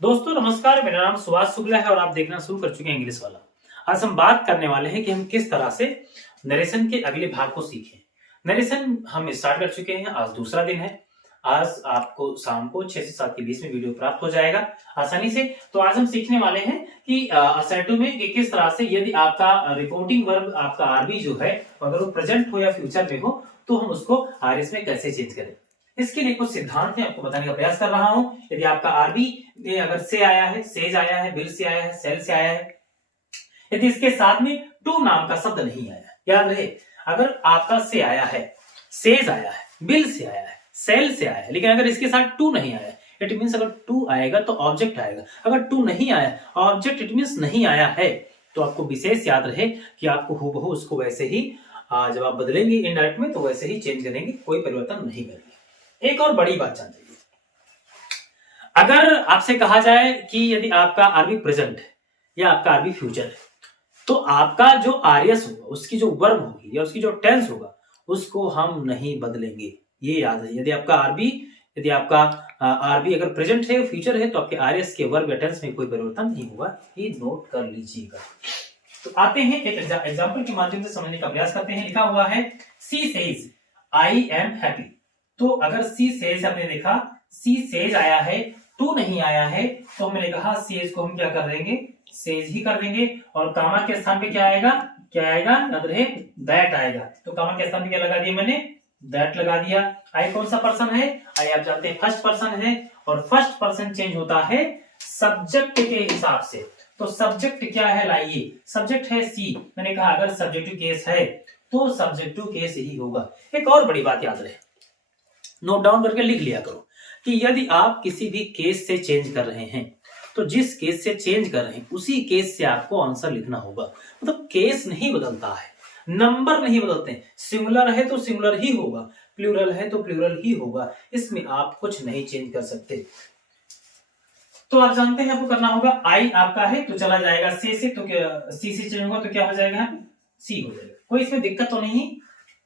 दोस्तों नमस्कार, मेरा नाम सुभाष शुक्ला है और आप देखना शुरू कर चुके हैं इंग्लिश वाला। आज हम बात करने वाले हैं कि हम किस तरह से नरेशन के अगले भाग को सीखें। नरेशन हम स्टार्ट कर चुके हैं, आज दूसरा दिन है। आज आपको शाम को 6 से 7 के बीच में वीडियो प्राप्त हो जाएगा आसानी से। तो आज हम सीखने वाले हैं कि असेटो में कि किस तरह से यदि आपका रिपोर्टिंग वर्ब आपका आरबी जो है अगर वो प्रेजेंट हो या फ्यूचर में हो तो हम उसको आरएस में कैसे चेंज करें। इसके लिए कुछ सिद्धांत है आपको बताने का प्रयास कर रहा हूं। यदि आपका आरबी अगर से आया है, सेज आया है, बिल से आया है, सेल से आया है, यदि इसके साथ में टू नाम का शब्द नहीं आया, याद रहे अगर आपका से आया है, सेज आया है, बिल से आया है, सेल से आया है, लेकिन अगर इसके साथ टू नहीं आया, इट मींस अगर टू आएगा तो ऑब्जेक्ट आएगा। अगर टू नहीं आया ऑब्जेक्ट, इट मींस नहीं आया है, तो आपको विशेष याद रहे कि आपको हूबहू उसको वैसे ही जब आप बदलेंगे इनडायरेक्ट में तो वैसे ही चेंज करेंगे, कोई परिवर्तन नहीं करेंगे। एक और बड़ी बात जान लीजिए, अगर आपसे कहा जाए कि यदि आपका आरबी प्रेजेंट है या आपका आरबी फ्यूचर है तो आपका जो आरएस होगा, उसकी जो वर्ब होगी या उसकी जो टेंस होगा उसको हम नहीं बदलेंगे। ये याद है, यदि आपका आरबी अगर प्रेजेंट है फ्यूचर है तो आपके आरएस के वर्ब या टेंस में कोई परिवर्तन नहीं होगा, ये नोट कर लीजिएगा। तो आते हैं एक एग्जांपल के माध्यम से समझने का प्रयास करते हैं। लिखा हुआ है she says I am happy. तो अगर सी सेज आपने देखा, सी सेज आया है, टू नहीं आया है, तो हमने कहा सेज को हम क्या कर देंगे, सेज ही कर देंगे। और कामा के स्थान पे क्या आएगा, याद रहे दैट आएगा। तो कामा के स्थान पे क्या लगा दिया मैंने, दैट लगा दिया। आई कौन सा पर्सन है, आई आप जानते हैं फर्स्ट पर्सन है, और फर्स्ट पर्सन चेंज होता है सब्जेक्ट के हिसाब से। तो सब्जेक्ट क्या है, लाइए सब्जेक्ट है सी, मैंने कहा अगर सब्जेक्टिव केस है तो सब्जेक्टिव केस ही होगा। एक और बड़ी बात याद रहे, नोट डाउन करके लिख लिया करो कि यदि आप किसी भी केस से चेंज कर रहे हैं तो जिस केस से चेंज कर रहे हैं उसी केस से आपको आंसर लिखना होगा। मतलब केस नहीं बदलता है, नंबर नहीं बदलते हैं, सिंगुलर है तो सिंगुलर ही होगा, प्लूरल है तो प्लूरल ही होगा, इसमें आप कुछ नहीं चेंज कर सकते। तो आप जानते हैं आपको करना होगा, आई आपका है तो चला जाएगा से, तो सी से चेंज होगा तो क्या हो जाएगा, सी हो जाएगा। कोई इसमें दिक्कत तो नहीं।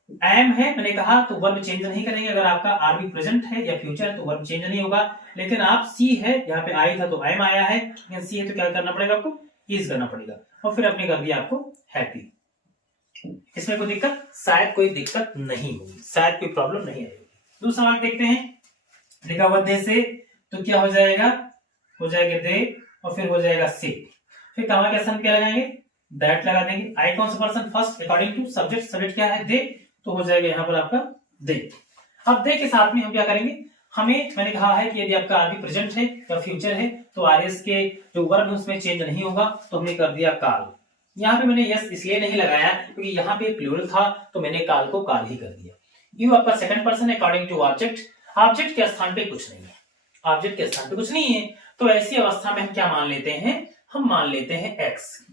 एम है, मैंने कहा तो वर्ब चेंज नहीं करेंगे। अगर आपका आरबी प्रेजेंट है या फ्यूचर है तो वर्ब चेंज नहीं होगा। लेकिन आप सी है, यहाँ पे आई था तो एम आया है, सी है तो क्या करना पड़ेगा आपको, इज करना पड़ेगा। और फिर आपने कर दिया आपको हैप्पी। इसमें कोई दिक्कत, शायद कोई दिक्कत नहीं होगी, शायद कोई प्रॉब्लम नहीं आएगी। दूसरा वाक्य देखते हैं, लिखा हुआ दे से, तो क्या हो जाएगा, हो जाएगा दे, और फिर हो जाएगा से। फिर कामा के स्थान क्या लगाएंगे, दैट लगा देंगे। आई कौन सा person, first, according to subject, subject क्या है दे, तो हो जाएगा यहाँ पर आपका दे। अब दे के साथ में हम क्या करेंगे, मैंने कहा है कि यदि आपका आरबी प्रेजेंट है या फ्यूचर है तो आरएस के जो वर्ब है उसमें चेंज नहीं होगा, तो हमने कर दिया काल। यहाँ पे मैंने यस इसलिए नहीं लगाया क्योंकि यहाँ पे प्लूरल था तो मैंने काल को काल ही कर दिया। यू आपका सेकंड पर्सन है अकॉर्डिंग टू ऑब्जेक्ट, ऑब्जेक्ट के स्थान पे कुछ नहीं है, ऑब्जेक्ट के स्थान पे कुछ नहीं है, तो ऐसी अवस्था में हम क्या मान लेते हैं, हम मान लेते हैं एक्स।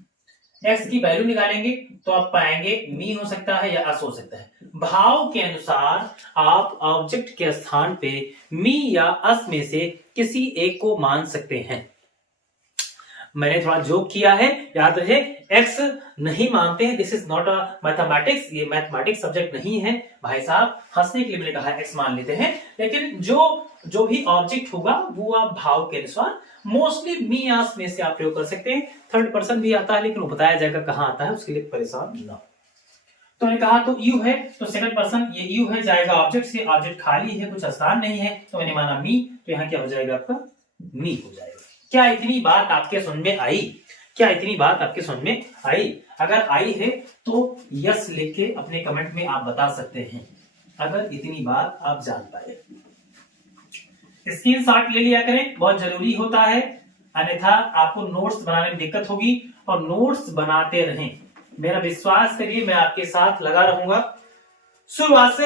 एक्स की वैल्यू निकालेंगे तो आप पाएंगे मी हो सकता है या अस हो सकता है। भाव के अनुसार आप ऑब्जेक्ट के स्थान पे मी या अस में से किसी एक को मान सकते हैं। मैंने थोड़ा जोक किया है, याद रहे एक्स नहीं मानते हैं, this is not a mathematics, ये मैथमेटिक्स सब्जेक्ट नहीं है भाई साहब, हंसने के लिए मैंने कहा एक्स मान लेते हैं। लेकिन जो भी ऑब्जेक्ट होगा वो आप भाव के अनुसार मोस्टली मी आस में से आप प्रयोग कर सकते हैं। थर्ड पर्सन भी आता है लेकिन वो बताया जाएगा कहां आता है, उसके लिए परेशान ना। तो मैंने कहा तो यू है तो सेकंड पर्सन ये यू है, जाएगा ऑब्जेक्ट से, ऑब्जेक्ट खाली है, कुछ स्थान नहीं है, तो मैंने माना मी, तो यहाँ क्या हो जाएगा आपका मी हो जाएगा। क्या इतनी बात आपके सुन में आई, क्या इतनी बात आपके सुन में आई? अगर आई है तो यस लिख के अपने कमेंट में आप बता सकते हैं, अगर इतनी बात आप जान पाए। स्क्रीनशॉट ले लिया करें, बहुत जरूरी होता है, अन्यथा आपको नोट्स बनाने में दिक्कत होगी। और नोट्स बनाते रहें, मेरा विश्वास करिए मैं आपके साथ लगा रहूंगा। शुरुआत से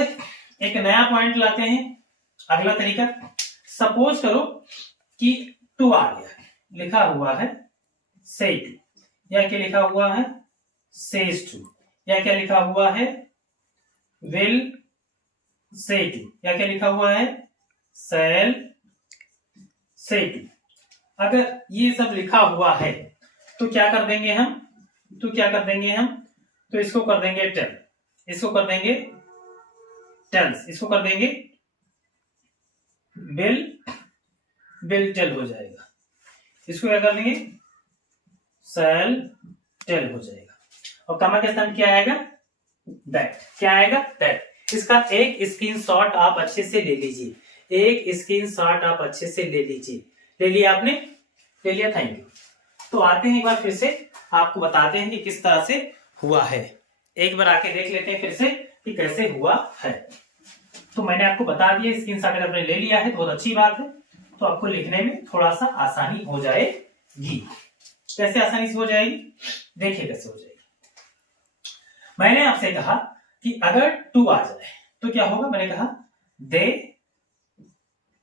एक नया पॉइंट लाते हैं। अगला तरीका, सपोज करो कि टू आ गया, लिखा हुआ है से टू, या क्या लिखा हुआ है सेज टू, या क्या लिखा हुआ है विल से टू, या क्या लिखा हुआ है सेल से टू। अगर ये सब लिखा हुआ है तो क्या कर देंगे हम, तो इसको कर देंगे टेल, इसको कर देंगे टेल्स, इसको कर देंगे बिल टेल हो जाएगा। इसको क्या कर लेंगे, शैल टेल हो जाएगा। और कामा के स्थान क्या आएगा, दैट। क्या आएगा, दैट। इसका एक स्क्रीनशॉट आप अच्छे से ले लीजिए, एक स्क्रीनशॉट आप अच्छे से ले लीजिए। ले लिया आपने, ले लिया, थैंक यू। तो आते हैं एक बार फिर से आपको बताते हैं कि किस तरह से हुआ है। एक बार आके देख लेते हैं फिर से कि कैसे हुआ है। तो मैंने आपको बता दिया, स्क्रीनशॉट आपने ले लिया है, बहुत अच्छी बात है। तो आपको लिखने में थोड़ा सा आसानी हो जाएगी। कैसे आसानी से हो जाएगी, देखिए कैसे हो जाएगी। मैंने आपसे कहा कि अगर टू आ जाए तो क्या होगा, मैंने कहा दे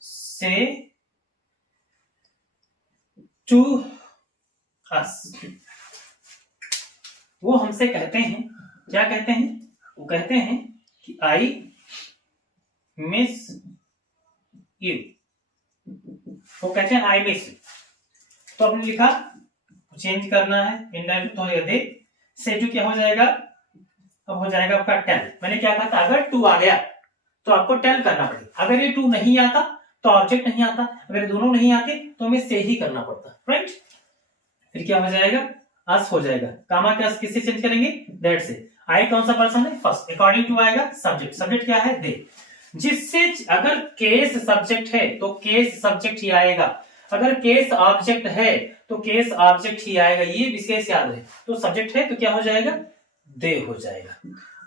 से टू अस। वो हमसे कहते हैं, क्या कहते हैं, वो कहते हैं कि आई मिस यू। वो कहते हैं आई मिस यू। तो आपने लिखा, चेंज करना है, इनडायरेक्ट तो दे से टू क्या हो जाएगा, अब हो जाएगा आपका टेल। मैंने क्या कहा था, अगर टू आ गया तो आपको टेल करना पड़ेगा। अगर ये टू नहीं आता तो ऑब्जेक्ट नहीं आता, अगर दोनों नहीं आते तो हमें से ही करना पड़ता, राइट। फिर क्या हो जाएगा, अस हो जाएगा। कामा के अस किससे चेंज करेंगे, दैट से। आई कौन सा पर्सन है, फर्स्ट। अकॉर्डिंग टू आएगा सब्जेक्ट, सब्जेक्ट क्या है, दे। जिससे अगर केस सब्जेक्ट है तो केस सब्जेक्ट ही आएगा, अगर केस ऑब्जेक्ट है तो केस ऑब्जेक्ट ही आएगा, ये विशेष याद है। तो सब्जेक्ट है तो क्या हो जाएगा, दे हो जाएगा।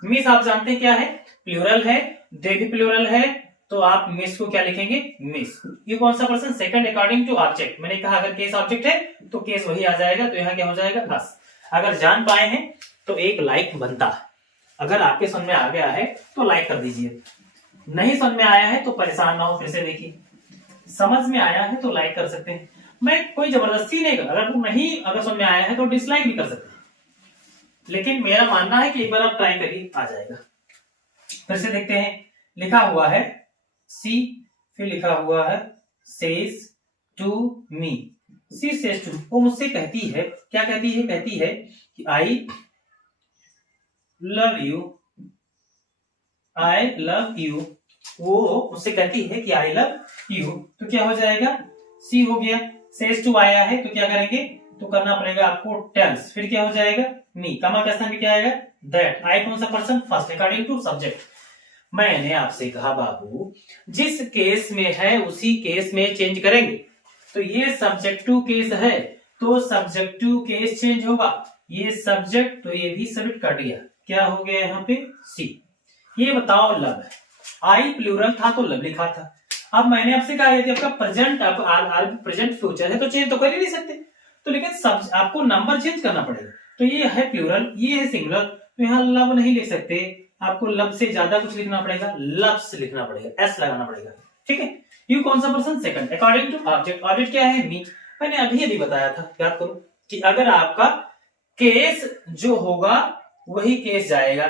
मिस आप जानते हैं क्या है, प्लूरल है, दे भी प्लूरल है, तो आप मिस को क्या लिखेंगे, मिस। ये कौन सा person, second. According to object, मैंने कहा अगर केस ऑब्जेक्ट है तो केस वही आ जाएगा, तो यहाँ क्या हो जाएगा, अस। अगर जान पाए हैं तो एक लाइक बनता है। अगर आपके समझ में आ गया है तो लाइक कर दीजिए, नहीं समझ में आया है तो परेशान ना हो, फिर से देखिए। समझ में आया है तो लाइक कर सकते हैं, मैं कोई जबरदस्ती नहीं कर। अगर नहीं, अगर समझ में आया है तो डिसलाइक भी कर सकते हैं, लेकिन मेरा मानना है कि एक बार आप ट्राई करिए, आ जाएगा। फिर से देखते हैं, लिखा हुआ है सी, फिर लिखा हुआ है says to me. She says to, वो मुझसे कहती है, क्या कहती है, कहती है कि I love you, I love you. वो मुझसे कहती है कि आई लव यू, तो क्या हो जाएगा, सी हो गया। सेज टू आया है तो क्या करेंगे, तो करना पड़ेगा आपको टेल्स। फिर क्या हो जाएगा, मी। कामा के स्थान में क्या आएगा, दैट। आई कौन सा person, first. According to subject. मैंने आपसे कहा बाबू, जिस केस में है उसी केस में चेंज करेंगे। तो ये सब्जेक्टिव केस है तो सब्जेक्टिव केस चेंज होगा। ये सब्जेक्ट तो ये भी सब्जेक्ट कर दिया, क्या हो गया यहाँ पे, सी। ये बताओ लब है, आई प्लूरल था तो लब लिखा था। अब मैंने आपसे कहा यदि आपका प्रेजेंट, प्रेजेंट फ्यूचर है तो चेंज तो कर ही नहीं सकते, तो लेकिन सब आपको नंबर चेंज करना पड़ेगा। तो ये है प्लूरल, ये है सिंगुलर, तो यहाँ लब नहीं लिख सकते, आपको लब से ज्यादा कुछ लिखना पड़ेगा, लव्स लिखना पड़ेगा, एस लगाना पड़ेगा, ठीक है। यू कौन सा person, second. According to object, object क्या है, मी। मैंने अभी बताया था, याद करो कि अगर आपका केस जो होगा वही केस जाएगा।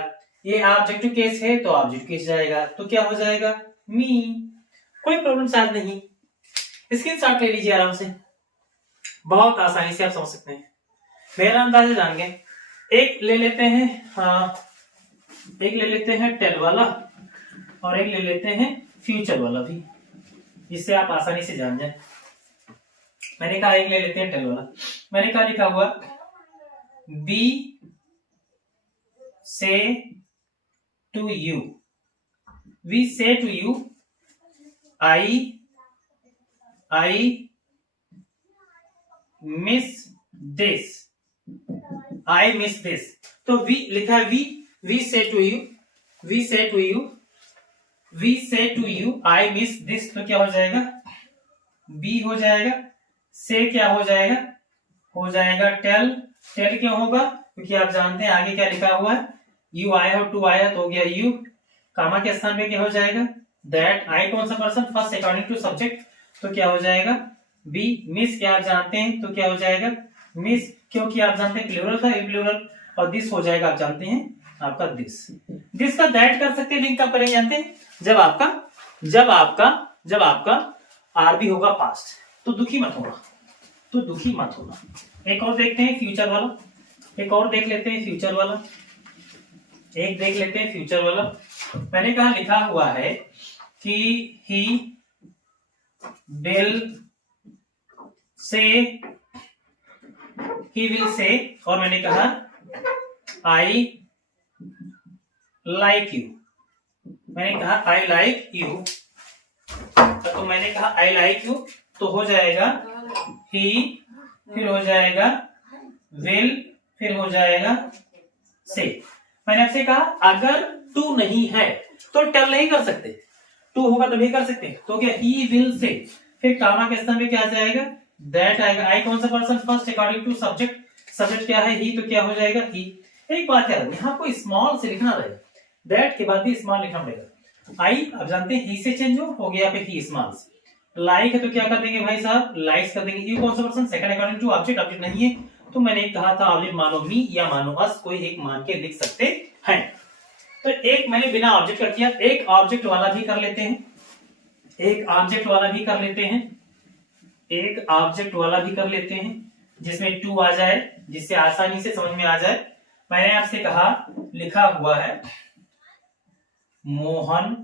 ये ऑब्जेक्टिव केस है तो ऑब्जेक्ट केस जाएगा, तो क्या हो जाएगा, मी। कोई प्रॉब्लम शायद नहीं, स्क्रीनशॉट ले लीजिए आराम से, बहुत आसानी से आप समझ सकते हैं। मेरा अंदाजा जान गए। एक ले लेते हैं, हाँ, एक ले लेते हैं टेल वाला और एक ले लेते हैं फ्यूचर वाला भी, जिससे आप आसानी से जान जाए। मैंने कहा एक ले लेते हैं टेल वाला। मैंने कहा लिखा हुआ B say to you, we say to you I miss this, I miss this. तो वी लिखा है, we say to you, we say to you, we say to you I miss this, तो क्या हो जाएगा, बी हो जाएगा। से क्या हो जाएगा, हो जाएगा टेल। टेल क्यों होगा, क्योंकि आप जानते हैं आगे क्या लिखा हुआ है, यू आया और टू आया तो हो गया यू। कामा के स्थान में क्या हो जाएगा, दैट। आई कौन सा person, first. According to subject, तो क्या हो जाएगा, बी। मिस क्या आप जानते हैं, तो क्या हो जाएगा, मिस, क्योंकि आप जानते हैं प्लूरल था, ए प्लूरल। और दिस हो जाएगा, आप जानते हैं आपका दिस। दिस का दैट कर सकते हैं, लिंक कब करेंगे जानते हैं, जब आपका आर भी होगा पास्ट, तो दुखी मत होना, तो दुखी मत होना। एक और देखते हैं फ्यूचर वाला, एक और देख लेते हैं फ्यूचर वाला, एक देख लेते हैं फ्यूचर वाला। मैंने कहा लिखा हुआ है कि he will say he will say, और मैंने कहा आई लाइक यू, मैंने कहा आई लाइक यू, तो मैंने कहा आई लाइक यू, तो हो जाएगा ही, फिर हो जाएगा विल, फिर हो जाएगा से। मैंने आपसे कहा अगर टू नहीं है तो टेल नहीं कर सकते, टू होगा तभी कर सकते, तो क्या ही विल से, फिर कामा के स्थान पे क्या आ जाएगा, दैट आएगा। आई कौन सा person first according to subject, subject क्या है ही, तो क्या हो जाएगा ही। एक बात है यहाँ को स्मॉल से लिखना रहेगा, दैट के बाद भी स्मॉल लिखना पड़ेगा। आई अब जानते हैं ही से चेंज हो गया पे ही स्मॉल से। लाइक है तो क्या कर देंगे भाई साहब, लाइक्स कर देंगे। यू कौन सा person second according to object, object नहीं है तो मैंने कहा था ऑब्जेक्ट मानो मी या मानो अस, कोई एक मान के लिख सकते हैं। तो एक मैंने बिना ऑब्जेक्ट का किया, एक ऑब्जेक्ट वाला भी कर लेते हैं, एक ऑब्जेक्ट वाला भी कर लेते हैं, एक ऑब्जेक्ट वाला भी कर लेते हैं जिसमें टू आ जाए, जिससे आसानी से समझ में आ जाए। मैंने आपसे कहा लिखा हुआ है मोहन,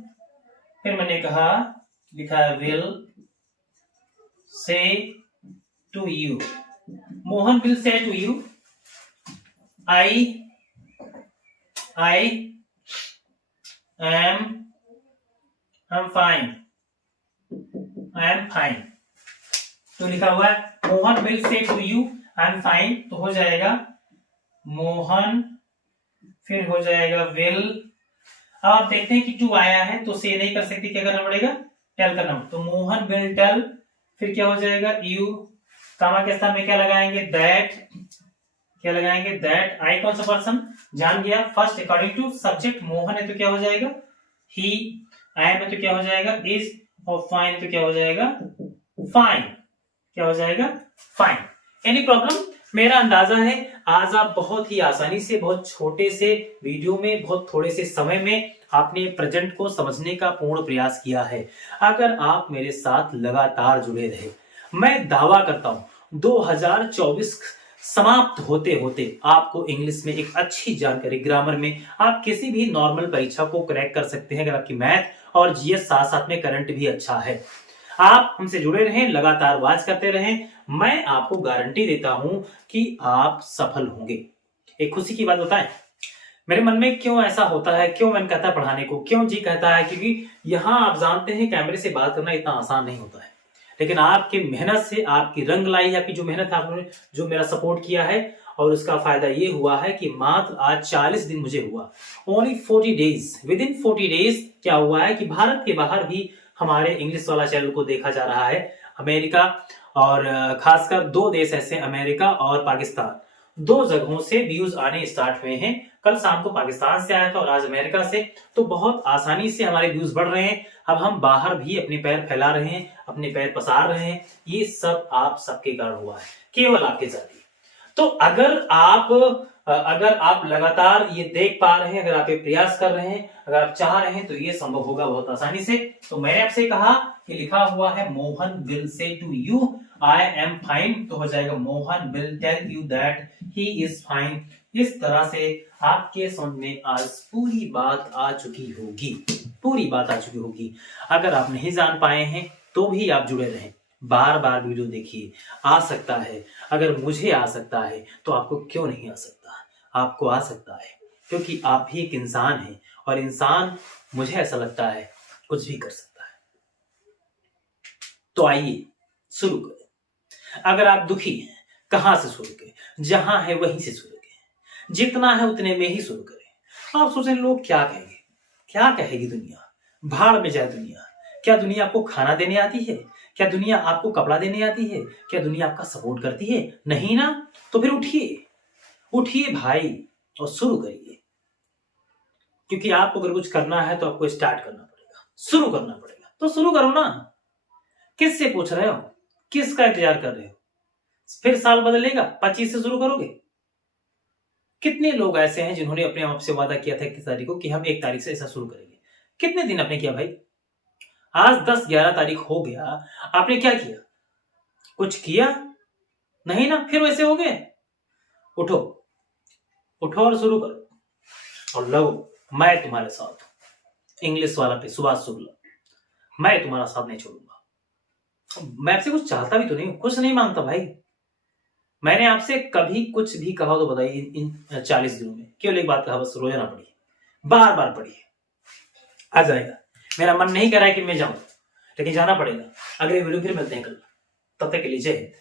फिर मैंने कहा लिखा है will say to you, Mohan will say to you I am fine, I am fine, तो लिखा हुआ है Mohan will say to you I am fine, तो हो जाएगा मोहन, फिर हो जाएगा विल। अब आप देखते हैं कि टू आया है तो से नहीं कर सकते, क्या करना पड़ेगा, टेल करना, तो मोहन विल टेल, फिर क्या हो जाएगा यू, कामा के स्थान में क्या लगाएंगे, दैट, क्या लगाएंगे दैट। आई कौन सा पर्सन जान गया, first according to subject Mohan है तो क्या हो जाएगा ही, आई में तो क्या हो जाएगा इज, और फाइन तो क्या हो जाएगा फाइन, क्या हो जाएगा फाइन। Any problem? मेरा अंदाजा है आज आप बहुत ही आसानी से, बहुत छोटे से वीडियो में, बहुत थोड़े से समय में आपने प्रेजेंट को समझने का पूर्ण प्रयास किया है। अगर आप मेरे साथ लगातार जुड़े रहे, मैं दावा करता हूं 2024 समाप्त होते होते आपको इंग्लिश में एक अच्छी जानकारी, ग्रामर में आप किसी भी नॉर्मल परीक्षा को क्रैक कर सकते हैं अगर आपकी मैथ और जीएस साथ साथ में करंट भी अच्छा है। आप हमसे जुड़े रहें, लगातार वाच करते रहें, मैं आपको गारंटी देता हूं कि आप सफल होंगे। एक खुशी की बात बताएं, मेरे मन में क्यों ऐसा होता है, क्यों मन कहता है पढ़ाने को, क्यों जी कहता है, क्योंकि यहां आप जानते हैं कैमरे से बात करना इतना आसान नहीं होता है, लेकिन आपकी मेहनत से, आपकी रंग लाई, आपकी जो मेहनत आपने जो मेरा सपोर्ट किया है, और उसका फायदा ये हुआ है कि मात्र आज 40 दिन मुझे हुआ, only 40 days, with in 40 days क्या हुआ है कि भारत के बाहर भी हमारे इंग्लिश वाला चैनल को देखा जा रहा है। अमेरिका और खासकर दो देश ऐसे, अमेरिका और पाकिस्तान, दो जगहों से व्यूज आने स्टार्ट हुए हैं। कल शाम को पाकिस्तान से आया था और आज अमेरिका से, तो बहुत आसानी से हमारे व्यूज बढ़ रहे हैं। अब हम बाहर भी अपने पैर फैला रहे हैं, अपने पैर पसार रहे हैं, ये सब आप सबके कारण हुआ है, केवल आपके जरिए। तो अगर आप लगातार ये देख पा रहे हैं, अगर आप ये प्रयास कर रहे हैं, अगर आप चाह रहे हैं, तो ये संभव होगा बहुत आसानी से। तो मैंने आपसे कहा कि लिखा हुआ है Mohan will say to you I am fine, तो हो जाएगा Mohan will tell you that he is fine. इस तरह से आपके समझ में आज पूरी बात आ चुकी होगी, पूरी बात आ चुकी होगी। अगर आप नहीं जान पाए हैं तो भी आप जुड़े रहें, बार बार वीडियो देखिए, आ सकता है। अगर मुझे आ सकता है तो आपको क्यों नहीं आ सकता, आपको आ सकता है, क्योंकि आप भी एक इंसान हैं और इंसान, मुझे ऐसा लगता है, कुछ भी कर सकता है। तो आइए शुरू करें। अगर आप दुखी हैं, कहां से शुरू करें, जहां है वहीं से शुरू करें, जितना है उतने में ही शुरू करें। आप सोचें लोग क्या कहेंगे, क्या कहेगी दुनिया, भाड़ में जाए दुनिया। क्या दुनिया आपको खाना देने आती है, क्या दुनिया आपको कपड़ा देने आती है, क्या दुनिया आपका सपोर्ट करती है, नहीं ना। तो फिर उठिए, उठिए भाई और शुरू करिए, क्योंकि आपको अगर कुछ करना है तो आपको स्टार्ट करना पड़ेगा, शुरू करना पड़ेगा। तो शुरू करो ना, किससे पूछ रहे हो, किसका इंतजार कर रहे हो। फिर साल बदलेगा, 25 से शुरू करोगे। कितने लोग ऐसे हैं जिन्होंने अपने आप से वादा किया था 31 तारीख को कि हम 1 तारीख से ऐसा शुरू करेंगे, कितने दिन आपने किया भाई, आज 10-11 तारीख हो गया, आपने क्या किया, कुछ किया नहीं ना, फिर वैसे हो गए। उठो, उठो और शुरू करो और लगो, मैं तुम्हारे साथ हूं। इंग्लिश वाला पे सुभाष शुक्ला, मैं तुम्हारा साथ नहीं छोड़ूंगा। मैं आपसे कुछ चाहता भी तो नहीं, कुछ नहीं मांगता भाई, मैंने आपसे कभी कुछ भी कहा हो तो बताइए इन 40 दिनों में केवल एक बात कहा, बस रोजाना पढ़िए, बार बार पढ़िए, आ जाएगा। मेरा मन नहीं कह रहा है कि मैं जाऊं, लेकिन जाना पड़ेगा। अगले वीडियो फिर मिलते हैं कल, तब तक के लिए जय हिंद।